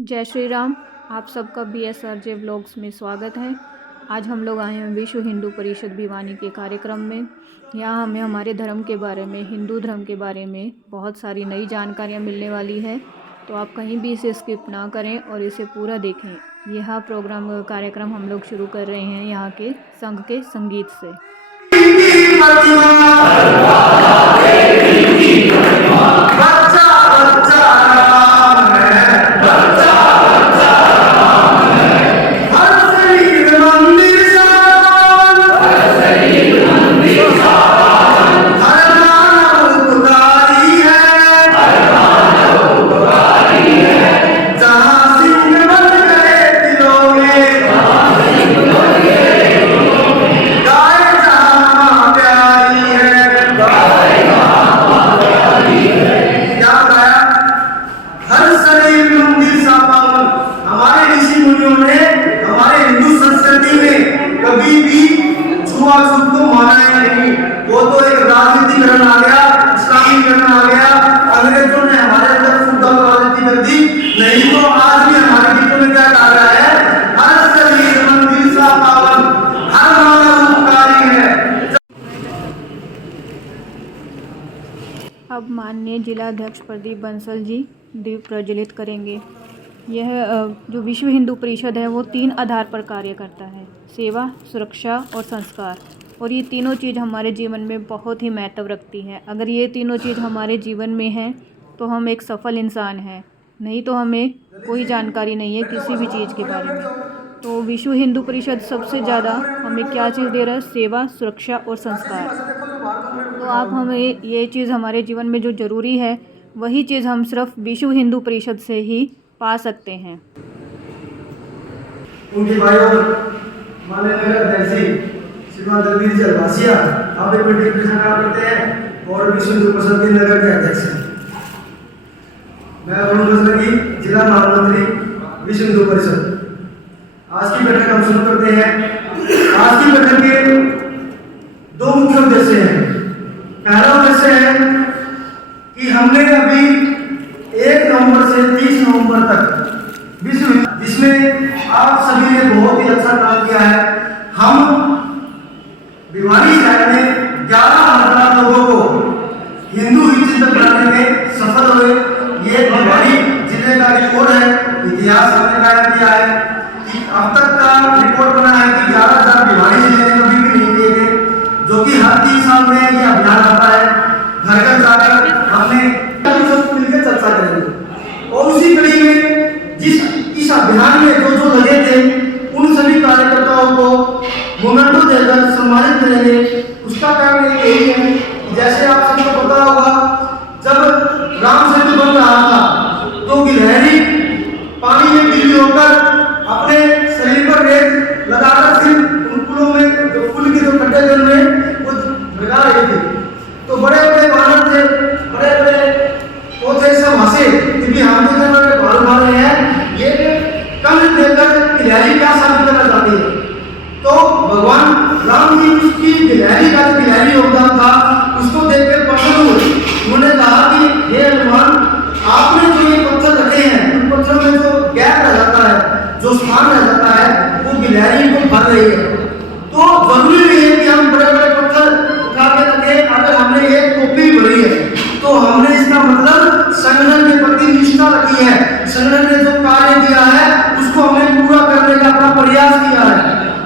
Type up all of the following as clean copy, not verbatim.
जय श्री राम। आप सबका BSRJ व्लॉग्स में स्वागत है। आज हम लोग आए हैं विश्व हिंदू परिषद भिवानी के कार्यक्रम में। यहाँ हमें हमारे धर्म के बारे में, हिंदू धर्म के बारे में बहुत सारी नई जानकारियाँ मिलने वाली है, तो आप कहीं भी इसे स्किप ना करें और इसे पूरा देखें। यह कार्यक्रम हम लोग शुरू कर रहे हैं यहाँ के संघ के संगीत से। अब माननीय जिलाध्यक्ष प्रदीप बंसल जी दीप प्रज्वलित करेंगे। यह जो विश्व हिंदू परिषद है वो 3 आधार पर कार्य करता है: सेवा, सुरक्षा और संस्कार। और ये तीनों चीज़ हमारे जीवन में बहुत ही महत्व रखती है। अगर ये तीनों चीज़ हमारे जीवन में हैं तो हम एक सफल इंसान हैं, नहीं तो हमें कोई जानकारी नहीं है किसी भी चीज़ के बारे में। तो विश्व हिंदू परिषद सबसे ज़्यादा हमें क्या चीज़ दे रहा है? सेवा, सुरक्षा और संस्कार। तो आप हमें ये चीज़ हमारे जीवन में जो ज़रूरी है वही चीज़ हम सिर्फ विश्व हिंदू परिषद से ही पा सकते हैं। उनके भाइयों माननीय नगर अध्यक्ष श्रीमान दलवीर जी अलवासिया आप एक मीटिंग में काम करते हैं और विश्व हिंदू परिषद के नगर के अध्यक्ष हैं। मैं अरुण बजरंगी, जिला महामंत्री विश्व हिंदू परिषद। आज की बैठक हम शुरू करते हैं। आज की बैठक के 2 मुख्य उद्देश्य हैं। पहला उद्देश्य है कि हमने अभी 1 नवंबर से 30 नवंबर तक विश्व, जिसमें आप सभी ने बहुत ही अच्छा काम किया है। हम भिवानी शहर में 11,000 लोगों को हिंदू ही चिंतन बनाने में सफल हुए। ये भिवानी जिले का रिकॉर्ड है। इतिहास हमने कायम किया है कि अब तक का रिकॉर्ड बना है कि 11,000 भिवानी जिले में कभी भी नहीं किए थे, जो कि हर 3 साल में ये अभियान आता है। घर घर जाकर हमने सब मिलकर चर्चा करेंगे और उसी कड़ी में इस अभियान में जो लगे थे उन सभी कार्यकर्ताओं को मोमेंटो देकर सम्मानित करेंगे। उसका काम यही है, जैसे आप सबको पता होगा, जब राम सेतु बन रहा था तो गिलहरी पानी में गिली होकर अपने शरीर पर रेत लगाकर फिर उन पुलों में जो पुल के जो खड्डे बन रहे वो लगा रहे थे। तो बड़े बड़े वानर थे, बड़े बड़े वो थे, सब हंसे क्योंकि हम तो जब भाल मार रहे हैं, ये कल देकर गिलहरी क्या साबित करना चाहती है। तो भगवान राम जी उसकी गिलहरी का गिलहरी योगदान था उसको देखकर प्रसन्न हुए। उन्होंने कहा कि हे हनुमान, आपने जो ये पत्थर रखे हैं उन पत्थरों में जो गैप रह जाता है, जो स्थान रह जाता है, वो गिलहरी को भर रही है। तो जरूरी नहीं है कि हम बड़े बड़े पत्थर उठा के रखें। अगर हमने एक टोपी भरी है तो हमने इसका मतलब संगठन के प्रति निष्ठा रखी है। संगठन ने जो कार्य दिया है उसको हमने पूरा करने का अपना प्रयास किया है।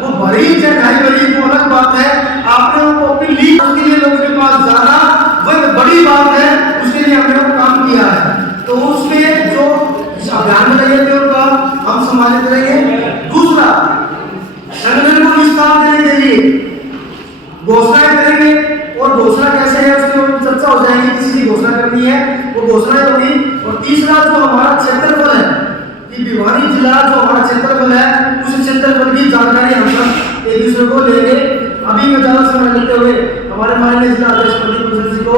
वो भरी चाहे ढाई भरी वो अलग बात है। आपने वो टोपी ली, उसके लिए लोगों के पास जाना वह बड़ी बात है, उसके लिए हमने वो काम किया है। तो उसमें जो अभियान में लगे थे उनका हम सम्मानित करेंगे। दूसरा, संगठन को विस्तार देने के लिए घोषणाएं करेंगे और घोषणा कैसे है उसके ऊपर चर्चा हो जाएगी, किसी की घोषणा करनी है वो घोषणाएं होगी। और तीसरा, जो हमारा क्षेत्रफल है कि भिवानी जिला जो हमारा क्षेत्रफल है उस क्षेत्रफल की जानकारी हम सब एक दूसरे को लेंगे। अभी मैं ज्यादा समय लेते हुए हमारे माननीय जिला अध्यक्ष प्रदीप बंसल जी को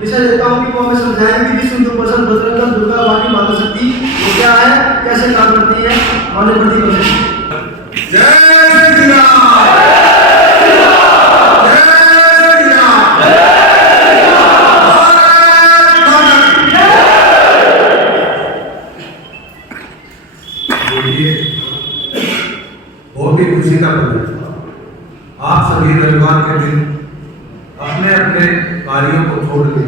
विषय देता हूँ कि वो हमें समझाएं कि विश्व हिंदू परिषद बजरंग दल, दुर्गा वाणी, माता शक्ति वो क्या है, कैसे काम करती है। माननीय प्रदीप बंसल। जय श्री राम। देखिए, बहुत ही खुशी का पल है। आप सभी रविवार के दिन अपने अपने कार्यों को छोड़ के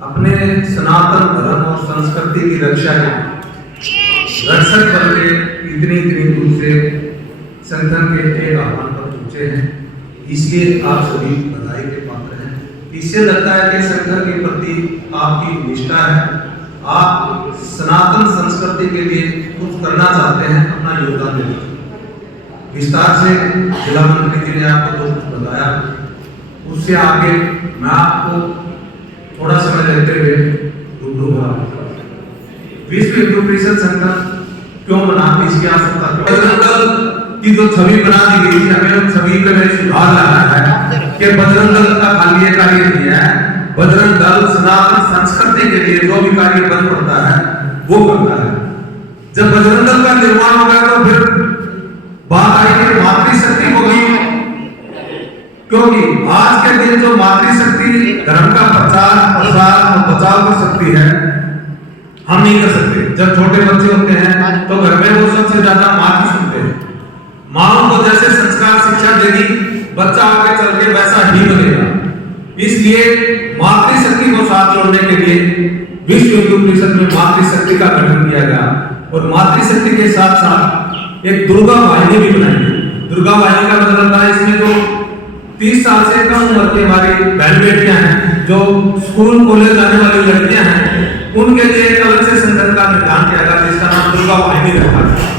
अपने सनातन धर्म और संस्कृति की रक्षा के रक्षक बन के इतनी दूर से संगठन के एक आह्वान पर पहुंचे हैं, इसलिए आप सभी बधाई के पात्र हैं। इससे लगता है कि संगठन के प्रति आपकी निष्ठा है, आप सनातन संस्कृति के लिए कुछ करना चाहते हैं, अपना योगदान देना चाहते हैं। विस्तार से जिला मंत्री जी ने आपको जो कुछ बताया, उससे आगे मैं आपको थोड़ा समय लेते हुए रूबरू हुआ। विश्व हिंदू परिषद संगठन क्यों बना, इसकी आवश्यकता बजरंग दल की जो छवि बना दी गई थी, हमें उन छवि पे सुधार लाना है कि बजरंग दल का खाली कार्य नहीं है, बजरंग दल सनातन संस्कृति के लिए जो भी कार्य बन पड़ता है वो करता है। जब बजरंग दल का निर्माण होगा तो फिर बात आई कि मातृशक्ति होगी, क्योंकि आज के दिन जो मातृशक्ति धर्म का प्रचार प्रसार और बचाव कर सकती है, हम नहीं कर सकते। जब छोटे बच्चे होते हैं तो घर में वो सबसे ज्यादा माँ की सुनते हैं। माँ को जैसे संस्कार शिक्षा देगी, बच्चा आगे चल के वैसा ही बनेगा। इसलिए मातृशक्ति को साथ जोड़ने के लिए विश्व हिंदू परिषद में मातृशक्ति का गठन किया गया और मातृशक्ति के साथ साथ एक दुर्गा वाहिनी भी बनाई गई। दुर्गा वाहिनी का मतलब था इसमें जो 30 साल से कम उम्र की हमारी बहन बेटियां हैं, जो स्कूल कॉलेज जाने वाली लड़कियां हैं, उनके लिए एक अलग से संगठन का निर्धारण किया गया जिसका नाम दुर्गा वाहिनी रखा गया।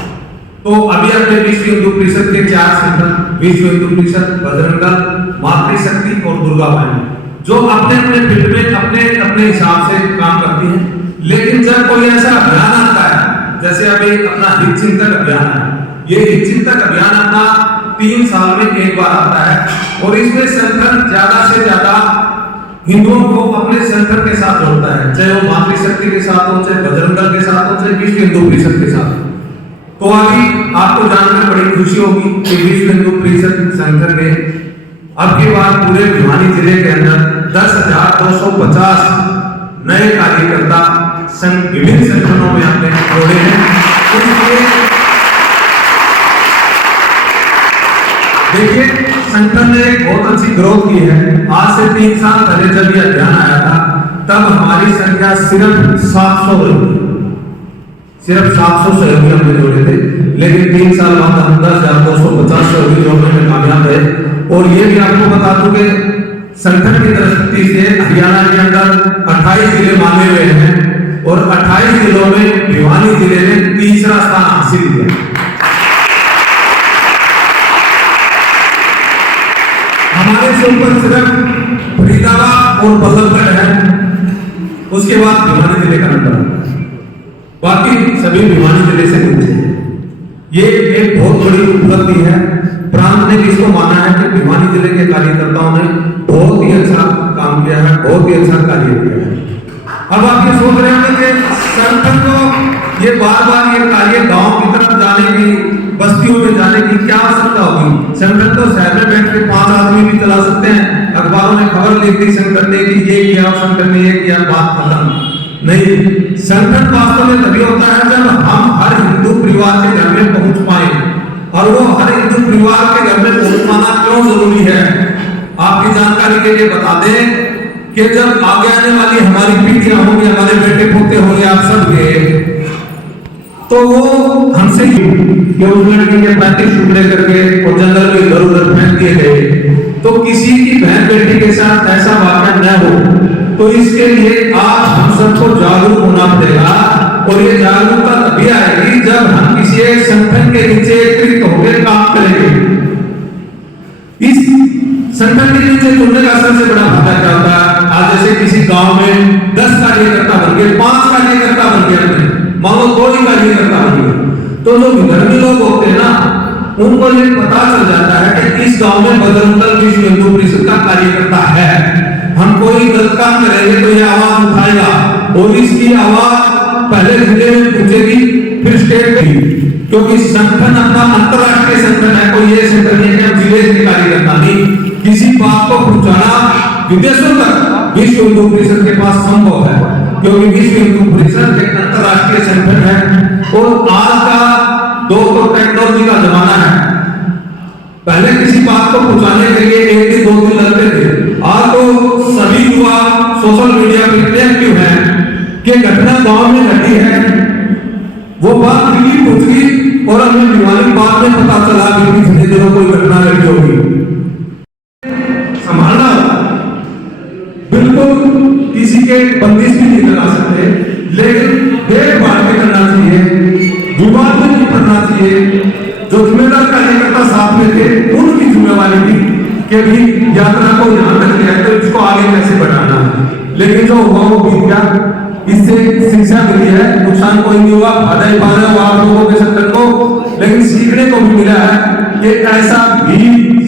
तो अभी अपने विश्व हिंदू परिषद के 4 संगठन, विश्व हिंदू परिषद, बजरंग दल, मातृशक्ति और दुर्गा वाहिनी, जो अपने अपने फील्ड में अपने अपने हिसाब से काम करती हैं। लेकिन जब कोई ऐसा अभियान आता है, जैसे अभी अपना हित चिंतक अभियान है, ये हित चिंतक अभियान अपना 3 साल में एक बार आता है और इसमें संगठन ज्यादा से ज्यादा हिंदुओं को अपने संगठन के साथ जोड़ता है, चाहे वो मातृशक्ति के साथ हो, चाहे बजरंग दल के साथ हो, चाहे विश्व हिंदू परिषद के साथ। तो अभी आपको जानकर बड़ी खुशी होगी कि विश्व हिंदू परिषद संगठन ने अब की बार पूरे भिवानी जिले के अंदर 10,250 नए कार्यकर्ता विभिन्न संगठनों में अपने जोड़े हैं। देखिए, संगठन ने एक बहुत अच्छी ग्रोथ की है। आज से 3 साल पहले जब यह अभियान आया था, तब हमारी संख्या सिर्फ 700 रही, सिर्फ 700 सहयोगी हमने जोड़े थे। लेकिन 3 साल बाद हम 10,250 सहयोगी जोड़ने में कामयाब रहे। और ये भी आपको बता दूं कि संगठन की दृष्टि से हरियाणा के अंदर 28 जिले माने हुए हैं और 28 जिलों में भिवानी जिले ने 3रा स्थान हासिल किया। हमारे से ऊपर सिर्फ फरीदाबाद और बल्लभगढ़ है, उसके बाद भिवानी जिले का नंबर आता है, बाकी सभी भिवानी जिले से नीचे हैं। ये एक बहुत बड़ी उपलब्धि है। प्रांत ने इसको माना है कि भिवानी जिले के कार्यकर्ताओं ने बहुत ही अच्छा काम किया है, बहुत ही अच्छा कार्य किया है। अब आप ये सोच रहे हैं कि संगठन को ये बार-बार ये कार्य गांव की तरफ जाने की, बस्तियों में जाने की क्या आवश्यकता होगी? संगठन तो शहर में बैठ के 5 आदमी भी चला सकते हैं। अखबारों में खबर लिख दी संगठन ने कि ये किया, संगठन ने ये किया, बात खत्म नहीं। संगठन वास्तव में तभी होता है जब हम हर हिंदू परिवार के घर में पहुंच पाए। और वो हर हिंदू परिवार के घर में पहुंच पाना क्यों जरूरी है, आपकी जानकारी के लिए बता दें कि जब आगे आने वाली हमारी पीढ़ियां होंगी, हमारे बेटे पोते होंगे, आप सब के, तो वो हमसे कि उस लड़की के 35 टुकड़े करके और जंगल में इधर उधर फेंक दिए गए, तो किसी की बहन बेटी के साथ ऐसा वाकया न हो। तो इसके लिए आज हम सबको जागरूक होना पड़ेगा और ये जागरूकता तभी आएगी जब हम किसी एक संगठन के नीचे एकत्रित होकर काम करेंगे। इस संगठन के नीचे जुड़ने का सबसे बड़ा फायदा क्या होता है? आज जैसे किसी गांव में 10 कार्यकर्ता बन गए, 5 कार्यकर्ता बन गए, मानो 2 ही कार्यकर्ता बन गए, तो जो विधर्मी लोग होते हैं ना, उनको ये पता चल जाता है कि इस गांव में बजरंग दल विश्व हिंदू परिषद का कार्यकर्ता है। हम कोई गलत काम करेंगे तो ये आवाज उठाएगा और इसकी आवाज पहले जिले में पूछेगी, फिर स्टेट में, क्योंकि संगठन अपना अंतरराष्ट्रीय संगठन है। कोई ये संगठन नहीं है जिले से कार्यकर्ता नहीं, किसी बात को पहुंचाना विदेशों तक विश्व हिंदू परिषद के पास संभव है, क्योंकि विश्व हिंदू परिषद एक अंतरराष्ट्रीय संगठन है। और आज का दौर तो टेक्नोलॉजी का जमाना है। पहले किसी बात को पहुंचाने के लिए 1 दिन 2 दिन लगते थे, आज तो सभी युवा सोशल मीडिया पर एक्टिव हैं कि घटना गांव में घटी है, वो बात दिल्ली पहुंच गई और हमें दिवाली बाद में पता चला कि पिछले दिनों कोई घटना घटी होगी। संभालना बिल्कुल किसी के बंदिश भी नहीं लगा सकते, लेकिन देखभाल के करना चाहिए, विवाद में नहीं पड़ना चाहिए। जो जिम्मेदार कार्यकर्ता साथ में थे उनकी जिम्मेवारी थी कि भी यात्रा को यहाँ तक लिया तो इसको आगे कैसे बढ़ाना है, लेकिन जो हुआ वो बीत गया। इससे शिक्षा मिली है, नुकसान कोई नहीं हुआ, फायदा ही फायदा हुआ आप लोगों के संगठन को, लेकिन सीखने को भी मिला है कि ऐसा भी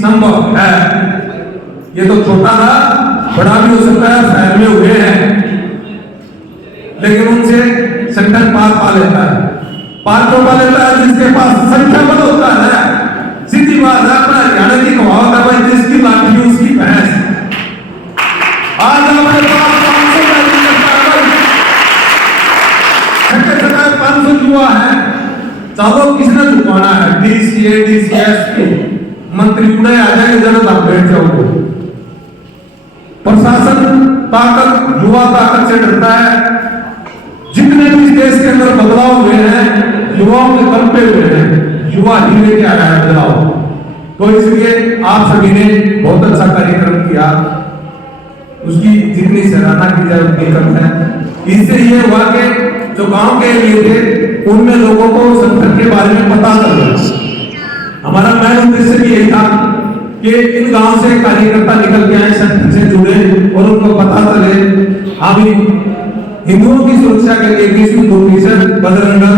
संभव है। ये तो छोटा था, बड़ा भी हो सकता है, फैल में हुए हैं, लेकिन उनसे संगठन पार पा लेता है। पार तो पा लेता है जिसके पास संख्या बल होता है। सीधी बात है, अपना हरियाणा की कहावत है भाई, जिसकी लाठी उसकी भैंस। आज हमारे पास 500 युवा है, चाहो किसने झुकाना है, डीसीए डीसीएसपी मंत्री उड़े आ जाएंगे, जनता बैठ जाओगे। प्रशासन ताकत युवा ताकत से डरता है। जितने भी इस देश के अंदर बदलाव हुए हैं युवाओं के दम पे हुए हैं, युवा ही लेके आया है बदलाव। तो इसलिए आप सभी ने बहुत अच्छा कार्यक्रम किया, उसकी जितनी सराहना की जाए उतनी कम है। इससे ये हुआ कि जो गांव के लिए थे उनमें लोगों को संगठन के बारे में पता चला। हमारा मेन उद्देश्य भी यही था कि इन गांव से कार्यकर्ता निकल के आए, संगठन से जुड़े और उनको पता चले हम हिंदुओं की सुरक्षा के लिए विश्व हिंदू परिषद बजरंग दल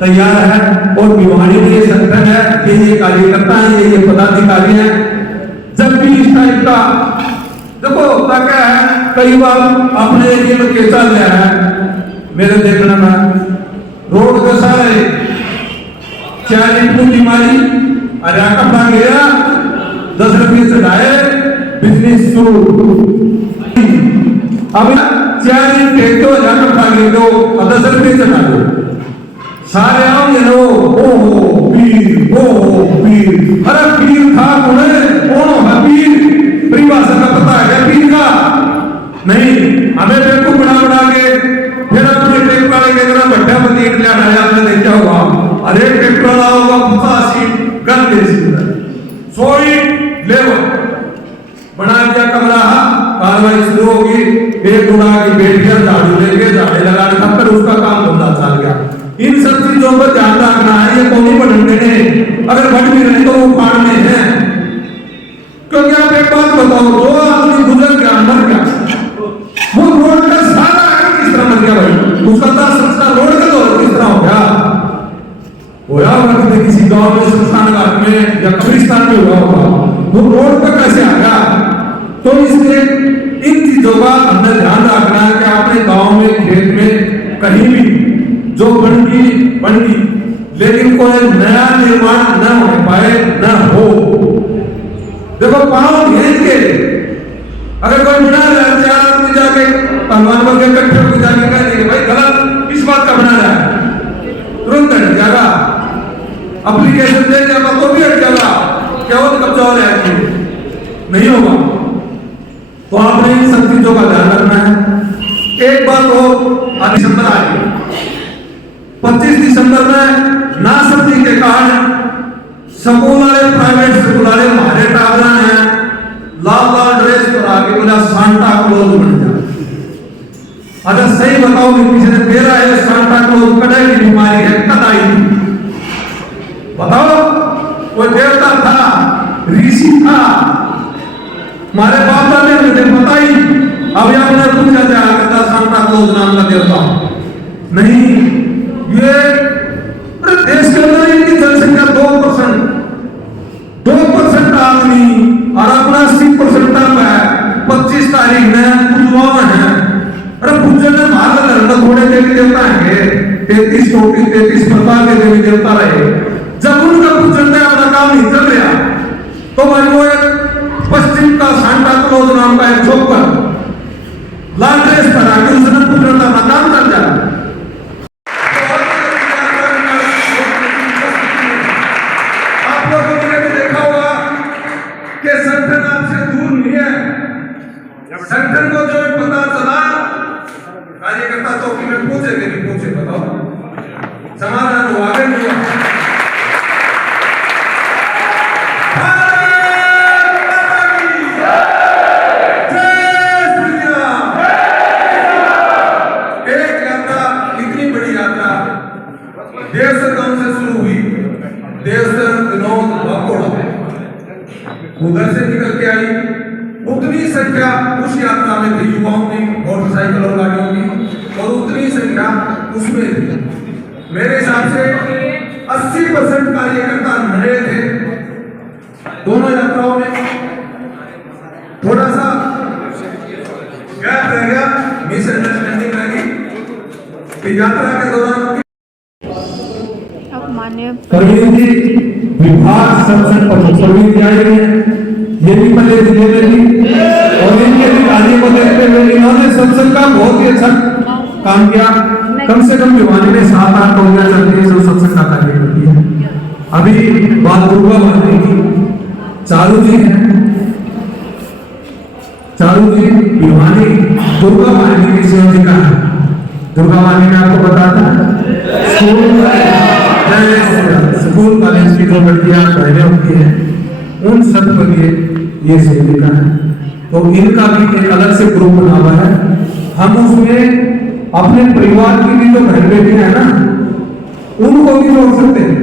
तैयार है और भिवानी में ये संगठन है, ये कार्यकर्ता है, ये पदाधिकारी है। जब भी इस टाइप का देखो होता क्या है, कई बार अपने एरिया में केसा लिया है, मेरे देखने में रोड के सारे 4 इंच की बीमारी, अरे कपड़ा गया 10 रुपये चढ़ाए, बिजनेस शुरू। अब 4 इंच फेंक दो, कपड़ा गिर दो, 10 रुपये चढ़ा दो, सारे आओगे नो, ओ पीर, ओ पीर। अरे पीर था कौन है पीर? परिभाषा का पता है क्या पीर का? नहीं, हमें बेवकूफ बना के फिर अपने ट्रैक्टर वाले के तरह भट्टा पर देख लिया है, आपने देखा होगा। अरे ट्रैक्टर वाला होगा 85 गन दे सीधा 100 लेवल बना दिया कमरा, कार्रवाई शुरू होगी। एक गुना की बेटियां झाड़ू लेके झाड़े लगाने का, फिर उसका काम धंधा चल गया। इन सब चीजों पर ध्यान रखना है, ये कौन बढ़ने हैं, अगर बढ़ भी रहे तो वो फाड़ने हैं। क्योंकि आप एक बात बताओ, दो आदमी गुजर गया, मर गया, वो रोड का सारा किस तरह मर गया भाई? उसका तो संस्कार रोड का तो किस तरह हो गया? होया होगा किसी गांव में, शमशान घाट में या कब्रिस्तान में हुआ होगा, वो रोड पर कैसे आ गया? तो इसलिए इन चीजों का हमें ध्यान रखना है कि अपने गांव में, खेत में, कहीं भी जो बन गई, लेकिन कोई नया निर्माण न हो पाए, न हो। देखो पांव भेज के अगर कोई बना रहा है, 4 आदमी जाके पहलवान बन के इकट्ठे होकर जाके कह देंगे भाई गलत, इस बात का बना रहा है, तुरंत हट जाएगा। एप्लीकेशन दे जाएगा तो भी हट जाएगा, क्या वो कब्जा हो रहा है, नहीं होगा। तो आपने इन सब चीजों का ध्यान रखना है। एक बात और, दिसंबर आएगी, 25 दिसंबर में नाशक्ति के कारण स्कूल वाले, प्राइवेट स्कूल वाले हमारे टावरा हैं, लाल लाल ड्रेस पर आके बोला सांता क्लॉज बन जा। अगर सही बताओ कि किसी ने मेरा ये सांता क्लॉज कड़ाई की बीमारी है, कद आई थी बताओ? कोई देवता था, ऋषि था, हमारे बाप दादे मुझे पता ही। अब यहाँ उन्हें पूछा जाया करता सांता क्लॉज नाम का देवता नहीं। ये देश के अंदर इनकी जनसंख्या 2% आदमी और अपना 80% है। 25 तारीख में पुलवामा है, अरे पूजन में भारत धर्म थोड़े देवी देवता है, 33 प्रकार के देवी देवता रहे। जब उनका पूजन में अपना काम नहीं चल रहा तो भाई वो एक पश्चिम का सांता क्लॉज नाम का एक छोकर लाल ड्रेस पहना के उसने पूजन का अपना काम कर दिया। संगठन को जो पता चला, कार्यकर्ता चौकी में पूछे कि नहीं पूछे, बताओ समाधान हुआ कि नहीं हुआ? एक यात्रा, इतनी बड़ी यात्रा देवसर गांव से शुरू हुई, देवसर विनोद वाकोड़ा उधर से निकल के आई। उतनी संख्या उस यात्रा में थी युवाओं की, मोटरसाइकिल और गाड़ियों की, और उतनी संख्या उसमें थी। मेरे हिसाब से 80% कार्यकर्ता नए थे दोनों यात्राओं में। थोड़ा सा गैप रह गया, मिसअंडरस्टैंडिंग रह गई कि यात्रा के दौरान अब माननीय परवीन जी विभाग संसद 75वीं की आई है, ये भी पहले जिले में थी और इनके अधिकारियों को देखते हुए इन्होंने संसद का बहुत ही अच्छा काम किया। कम से कम भिवानी में 7-8 टोलियां चलती है जो संसद का कार्य करती है। अभी बात दुर्गा वाहिनी की, चारू जी है, चारू जी भिवानी दुर्गा वाहिनी की सेविका है। दुर्गा वाहिनी में आपको बताता स्कूल कॉलेज की जो लड़कियां बहनें होती हैं उन सब के लिए ये सेविका है, तो इनका भी एक अलग से ग्रुप बना हुआ है। हम उसमें अपने परिवार की भी जो बहन बेटियां है ना उनको भी जोड़ सकते हैं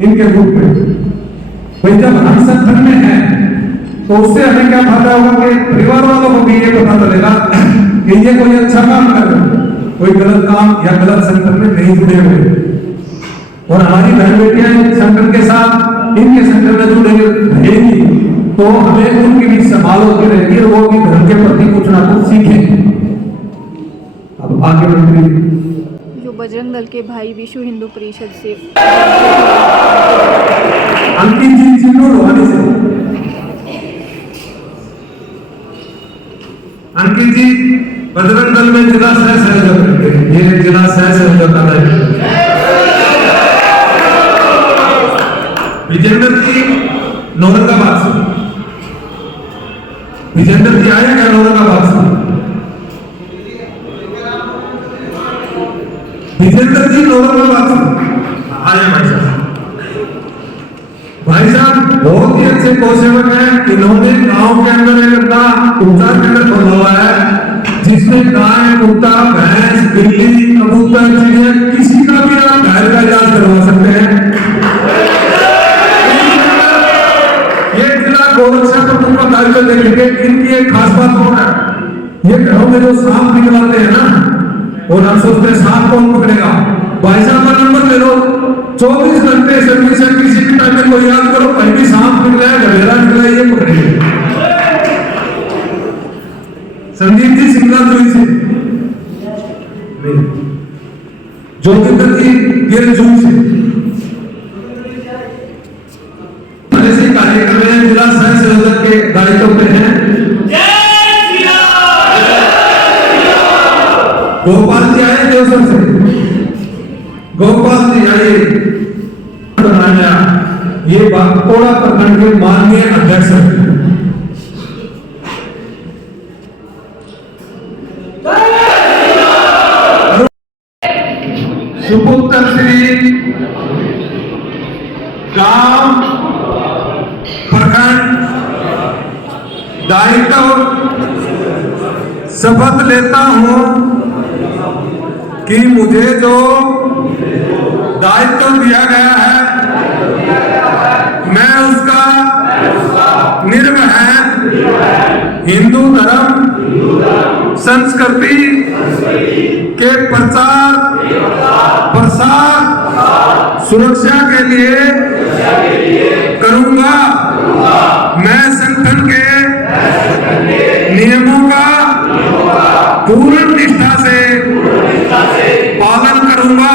इनके ग्रुप में। भाई जब हम संगठन में है तो उससे हमें क्या फायदा होगा कि परिवार वालों को भी ये पता चलेगा कि ये कोई अच्छा काम कर रहे हैं, कोई गलत काम या गलत संगठन में नहीं जुड़े हुए, और हमारी बहन बेटियां संगठन के साथ इनके संगठन में जुड़े रहेंगी तो हमें उनकी भी संभाल होती रहेगी और वो भी धर्म के प्रति कुछ ना कुछ सीखेंगे। अब आगे मंत्री जो बजरंग दल के भाई विश्व हिंदू परिषद से अंकित जी चिन्नू लोहानी से, अंकित जी बजरंग दल में जिला सह संयोजक करते हैं, ये जिला सह संयोजक का है। विजेंद्र जी नौरंगाबाद से, विजेंद्र जी आए क्या नौरंगाबाद से? विजेंद्र जी नौरंगाबाद से आए भाई साहब। भाई साहब बहुत ही अच्छे गौसेवक हैं, इन्होंने गांव के अंदर एक अपना ऊंचा केंद्र खोला हुआ है जिसमें गाय, कुत्ता, भैंस, बिल्ली, कबूतर, चिड़िया किसी का भी आप घायल का इलाज करवा सकते हैं। गोरक्षा प्रभु का कार्य देखेंगे, इनकी एक खास बात और है, ये घरों में जो सांप निकलते हैं ना और हम सोचते हैं सांप कौन पकड़ेगा, भाई साहब का नंबर ले लो, 24 घंटे सर्विस है, किसी भी टाइम में कोई याद करो कहीं भी सांप निकला है, गधेड़ा निकला है, ये पकड़ेंगे। संदीप जी सिंगला जोई से, जोगिंदर जी गिरजू से ऐसे कार्यक्रम में जिला सह संयोजक के दायित्व पे हैं। गोपाल जी आए देवसर से, गोपाल जी आए बनाया, ये बागकोड़ा प्रखंड के माननीय अध्यक्ष हैं। सुपुत्र श्री गांव प्रखंड दायित्व शपथ लेता हूं कि मुझे जो दायित्व दिया गया है मैं उसका निर्वहन हिंदू धर्म संस्कृति के प्रचार प्रसार सुरक्षा के लिए करूंगा। मैं संगठन के नियमों का पूर्ण निष्ठा से पालन करूंगा।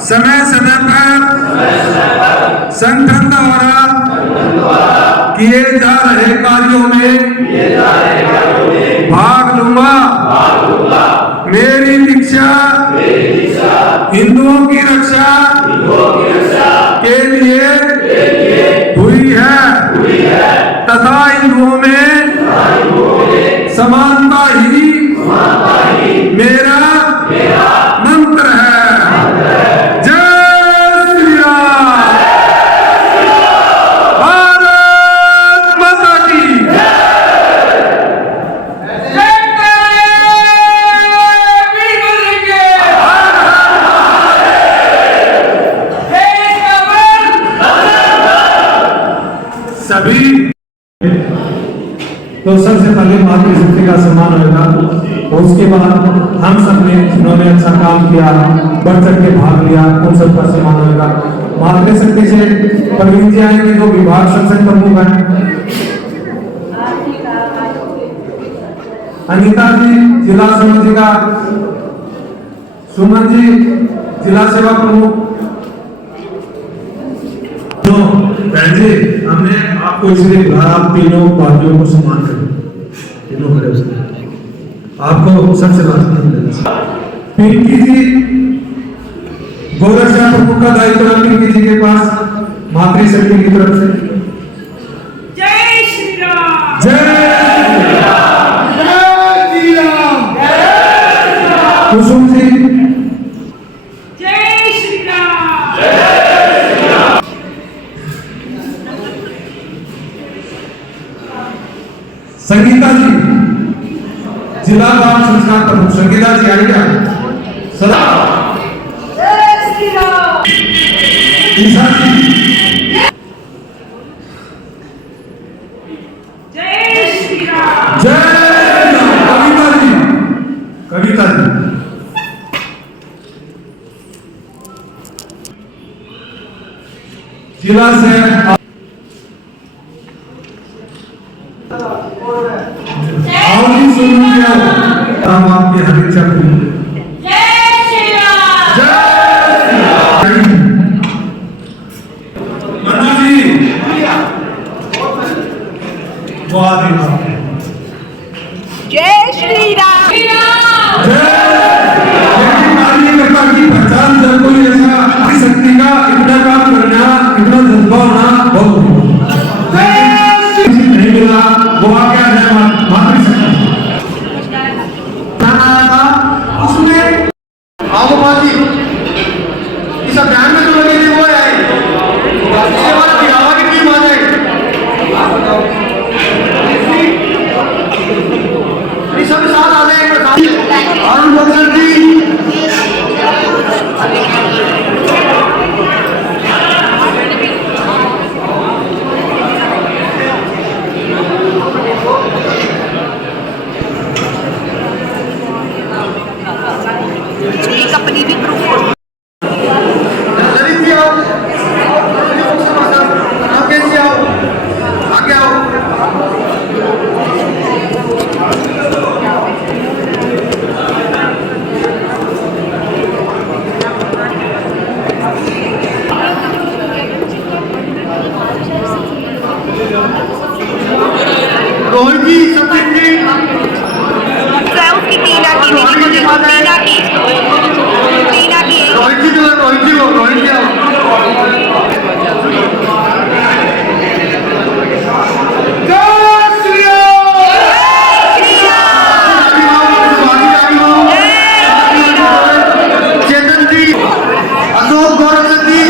समय समय पर संगठन द्वारा किए जा रहे कार्यों में भाग लूंगा। मेरी दीक्षा हिंदुओं की रक्षा के लिए हुई है तथा हिंदुओं में सबसे पहले मातृशक्ति का सम्मान होगा और उसके बाद हम सब ने जिन्होंने अच्छा काम किया, बढ़ चढ़ के भाग लिया, उन सबका सम्मान होगा। मातृशक्ति से प्रवीण जी आएंगे जो विभाग संसद प्रमुख हैं, अनीता जी जिला समझिका, सुमन जी जिला सेवा प्रमुख। तो बहन जी हमने आपको इसलिए बुलाया, आप तीनों बाजुओं को सम्मान करें, तीनों करें उसने आपको सबसे लास्ट पिंकी जी गौरव शाह प्रमुख का दायित्व है पिंकी जी के पास मातृशक्ति की तरफ से। जय श्री राम। कुसुम जी जय श्री राम। संगीता जी जिला बाल संस्कार प्रमुख, संगीता जी आइए सदा। जय श्री राम। ईशा जी जय श्री राम। जय राम। कविता जी, कविता जी जिला से आओ सुनो क्या हम आपके हरी चक्र। जय श्री राम। मंजू जी बहुत ही जय श्री राम। कार्यकर्ता की पहचान जब कोई ऐसा शक्ति का इतना काम करना, इतना जज्बा होना बहुत नहीं मिला, वो आ गया है मातृशक्ति। उसमें आगोबाजी इस अभियान में जो लगे थे वो आए, इसके बाद बिहावा की टीम आ जाए, ये सब साथ आ जाए। अरुण बंसल जी अपनी भी प्रूफ हो। ललित जी आओ, राकेश जी आओ, आगे आओ। रोहित जी सचिन जी उसकी टीना की नहीं मुझे टीना की रोहित जी तो रोहित जी हो, रोहित जी आओ। चेतन जी, अशोक गौरव जी,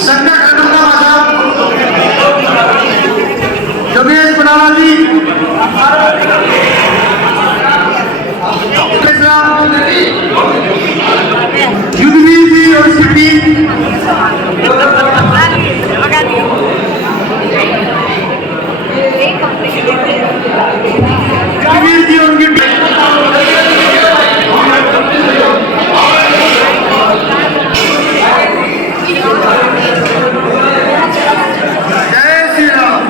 संजय खंडूर साहब, योगेश बनाला जी, युद्धवीर जी और उसकी टीम, युद्धवीर जी और उनकी टीम। जय श्री राम।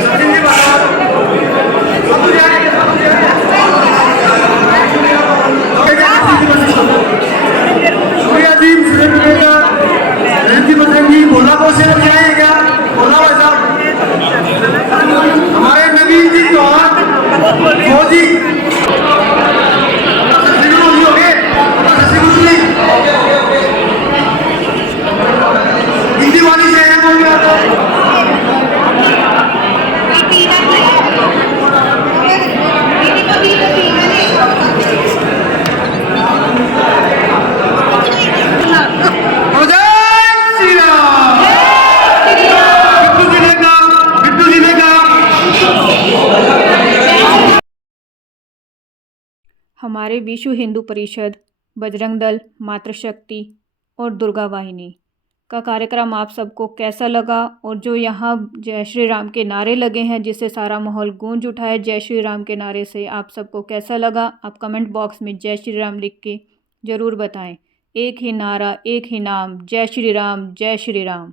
सचिन जी बात सूर्या जी, जी भोला को से जाए क्या? भोला भाई साहब, हमारे नवीन जी चौहान फौजी हो गए, हिंदी वाली से है बोल रहा था। हमारे विश्व हिंदू परिषद, बजरंग दल, मातृशक्ति और दुर्गा वाहिनी का कार्यक्रम आप सबको कैसा लगा, और जो यहाँ जय श्री राम के नारे लगे हैं जिससे सारा माहौल गूंज उठा है जय श्री राम के नारे से, आप सबको कैसा लगा? आप कमेंट बॉक्स में जय श्री राम लिख के ज़रूर बताएं। एक ही नारा, एक ही नाम, जय श्री राम, जय श्री राम।